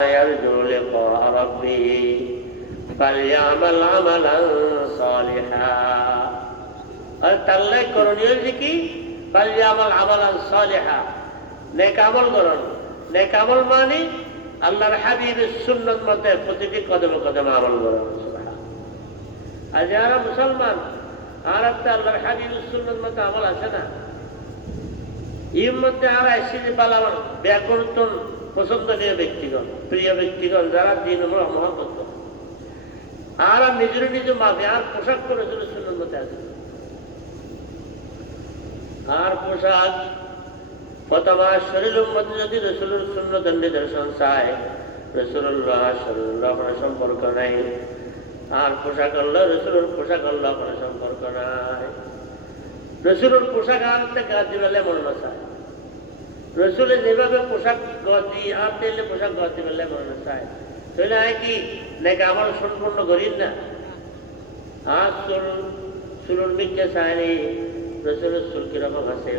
يرجو لقاء ربه فليعمل عملا صالحا তাল্লাই করণীয় কি ফালইয়ামাল আমালান সালিহা নেক আমল করুন নেক আমল মানে আল্লাহর হাবিবের সুন্নাত মতে প্রতিটি কদমে কদমে আমল করুন সুবহানাল্লাহ। আর যারা মুসলমান আর আল্লাহর হাবিবের সুন্নাত মতে আমল আছে না এর মধ্যে আর এসে পালাবার ব্যাকরণ পছন্দনীয় ব্যক্তিগণ প্রিয় ব্যক্তিগণ যারা দিন মহব্বত আর নিজের নিজ মাফে আর পোশাক করেছিল সুন্নাত মতে আছে আর পোশাক ফতোয়া শরীরের মধ্যে যদি রাসূলের সুন্নতের নিদর্শন চায় রাসূলুল্লাহ সাল্লাল্লাহু আলাইহি সম্পর্ক নাই আর পোশাক আল্লাহ রাসূলের পোশাক আল্লাহ কোনো সম্পর্ক নাই। রাসূলের পোশাক আনতে গাছ দিলে মনে না চায় রসুলের যেভাবে পোশাক গদি আর তেলে পোশাক গদি বললে মনে চায় তাহলে হয় কি নাকি আমার সম্পূর্ণ করিন না আর চুলুর মিথ্যা চায়নি রসুলের চুল কিরকম আছে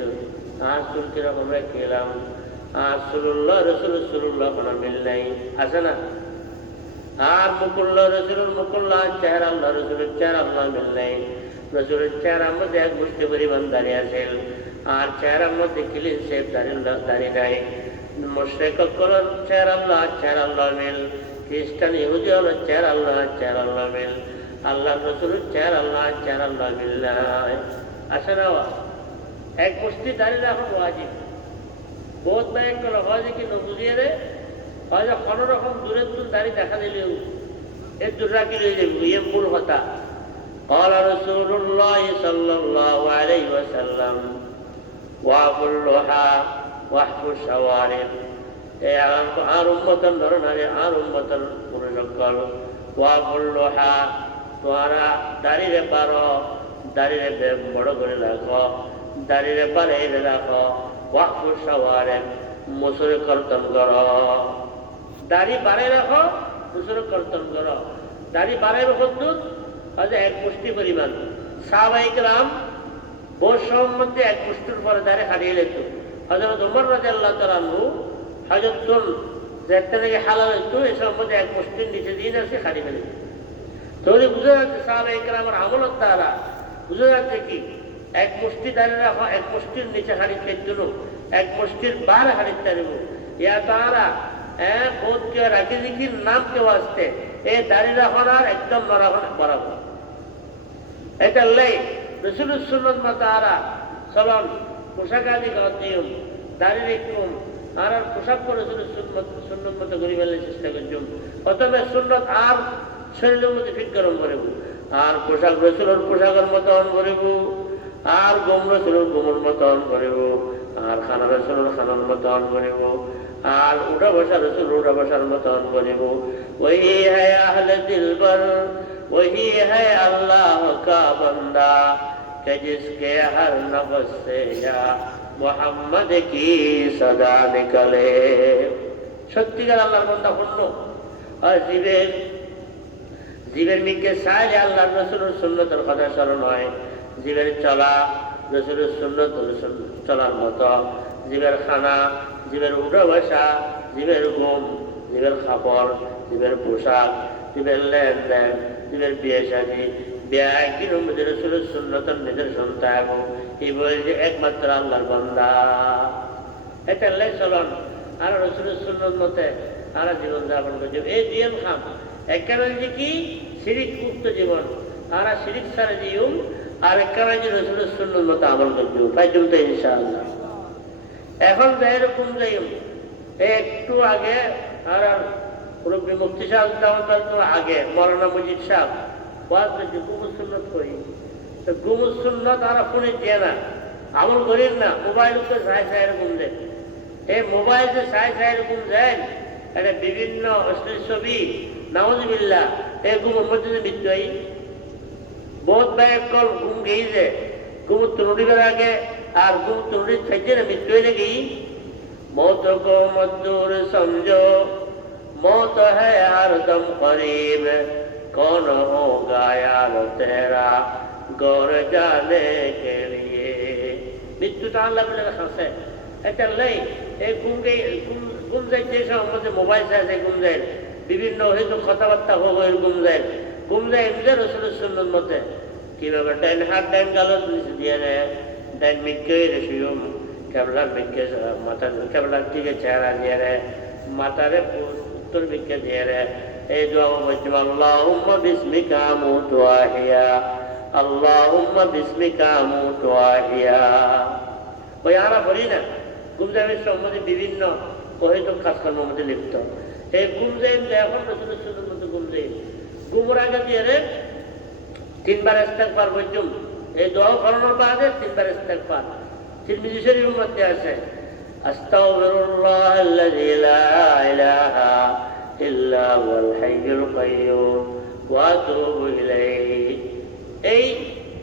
আর চুল কিরকম রেখেলাম আর সুরুল্লাহ রসুলের সুরুল্লাহ কোনো মিল নাই আছে না আর মুকুল্লাহ রসুলের মুকুল্লাহ চেহারা আল্লাহ রসুলের চেহারা আল্লাহ মিল নাই রসুলের চেহারার মধ্যে এক মুষ্টি পরিমাণ দাঁড়িয়ে আছেন আর চেহারার মধ্যে ক্লিন শেপ দাঁড়িয়ে নাই মুশরিক করার চেহারা আল্লাহ মিল খ্রিস্টান ইহুদি হলো চেহারা আল্লাহ মিল আল্লাহ রসুলের চেহারা আল্লাহ মিল নাই আসে না এক মুষ্টি দাঁড়িয়ে রাখুন ওয়াজিব বহুত ভাই এক করে হয় যে কি নবুঝিয়ে রে হয় যে কোনো রকম দূরের দূর দাঁড়িয়ে দেখা দিলেও এর দূর রাখি রয়ে যাবে ইয়ে মূল কথা قال رسول الله صلى الله عليه وسلم وافوا اللحى واحفوا الشوارب আর উম্মতন ধরো না রে আর উম্মতন পুরুষকল ওয়াফুল লোহা তোরা দাঁড়িয়ে পারো দাঁড়িয়ে বড় করে রাখো দাঁড়িয়ে পারে রাখো ওয়াফুল সাওয়ারে মুসুরে কর্তন করো দাড়ি বাড়াই রাখো মুসুরে কর্তন করো দাড়ি বাড়াইবে কদ্দুর আচ্ছা এক মুষ্টি পরিমাণ সাহাবায়ে কেরাম বৈষম্যের মধ্যে এক মুষ্টির পরে দাঁড়িয়ে হারিয়ে যেত হযরত ওমর রাদিয়াল্লাহু তাআলা আনহু হাজতুন যেতে থেকে হালাল হইতো এসব মধ্যে এক মুষ্টির নিচে দিয়ে আসে হারিয়ে ফেলে তাহলে বুঝা যাচ্ছে সাহাবায়ে কেরামের আমলত দ্বারা বুঝা যাচ্ছে কি এক মুষ্টি দাঁড়িয়ে রাখা এক মুষ্টির নিচে হারিয়ে খেত এক মুষ্টির বাহারে হারিয়ে তারিব ইয়া তারা বোধ কেউ রাখি দিকির নাম কেউ আসতে এই দাঁড়িয়ে রাখার আর একদম নড়াঘর বরাবর এটা লেই রসুলের সুন্নত মতো আরা চলন পোশাক আদি দিন দাঁড়িয়ে রেখুন আর পোশাক করে রসুলের সুন্নত মতো গরিব চেষ্টা করছুন প্রথমে সুন্নত আর শরীরের মধ্যে ফিট গরম করব আর পোশাক রসুলের পোশাকের মতন করব আর গম রসুলের গমের মতন করব আর খানা রসুলের খানার মতন করব আর উঠা বসা রসুল উঠা বসার মতন করব वही है अहले दिलबर वही है अल्लाह का बंदा कि जिसके हर नफ्स से या मोहम्मद की सदा निकले সত্যিকার আল্লাহর বান্দা হল আর জীবের মিকে চাইলে আল্লাহর রসুলের সুন্নতের কথা স্মরণ হয় জীবের চলা রসুলের সুন্নত চলার মতো জীবের খানা জীবের উঠা বসা জীবের ঘুম জীবের খাপড় জীবের পোশাক জীবের লেনদেন জীবের বিয়ে শাদী বিয়ে একদিনের মধ্যে রসুলের সুন্নতের নিদর্শন থাকবো এই বলে যে একমাত্র আল্লাহর বান্দা এটা লাই চলন আর রসুলের সুন্নত মতে আর জীবন যাপন করছে এই জীবন খাম একেবারে যে কি শিরিক মুক্ত জীবন আর শিরিক ছাড়া জীবন আর একেবারে যে রসুলের সুন্নত মতো আমল করছে পাইজুম তো ইনশাআল্লাহ এখন যাই রকম যাই একটু আগে আর মুরব্বী মুফতি সাহেব আগে মৌলানা মজিদ সাহেব ওয়াজ করছে গুমুস সুন্নত করি গুমুস সুন্নত আর ফোনে দিয়ে না আমল করিন না মোবাইল তো সাই এরকম দেন এই মোবাইল যে সাই এরকম দেন এটা বিভিন্ন অশ্লীল ছবি নাউজুবিল্লাহ এই গুমের মধ্যে যে মৃত্যু হয় বহুত ভাই কল ঘুম গেছে গুমুর তরুণীবার আগে আর গুম তরুণীর থেকে না মৃত্যু হয়ে গেই मौत को मजदूर समझो मौत है हरदम करीब कौन होगा यार तेरा गौर जाने के लिए मृत्यु टाल लगे खासे এটা লাই এই ঘুম ঘুম যায়, যে সময় মধ্যে মোবাইল চাইছে ঘুম যায়, বিভিন্ন হয়তো কথাবার্তা হোক ঘুম যায়, ঘুম যায় এমনি রসুলের সুন্নত মতে কিভাবে ডাইন হাত ডাইন গালত নিচে দিয়ে নেয়, ডাইন মিক্কে রেসিউম কেবলার মিক্কে মাথা কেবলার দিকে চেহারা দিয়ে নেয়, মাথারে উত্তর মিক্কে দিয়ে নেয়। এই দোয়া বলছি আল্লাহুম্মা বিসমিকা আমুতু ওয়া আহইয়া, আল্লাহুম্মা বিসমিকা আমুতু ওয়া আহইয়া। ওই আমরা বলি না ঘুম যাবের সম্বন্ধে বিভিন্ন হয়তো কাজকর্মের মধ্যে লিপ্ত। এই ঘুম যাই এখন রসুলের সুন্নত মতো ঘুম যাই, ঘুমের আগে দিয়ে রে 3 বার ইস্তেগফার পর্যন্ত এই দোয়া করানোর বাদে 3 বার ইস্তেগফার। তিরমিজি শরীফের মধ্যে আছে আস্তাগফিরুল্লাহ আল্লাযী লা ইলাহা ইল্লা হুয়াল হাইয়ুল কাইয়্যুম ওয়া আতুবু ইলাইহি। এই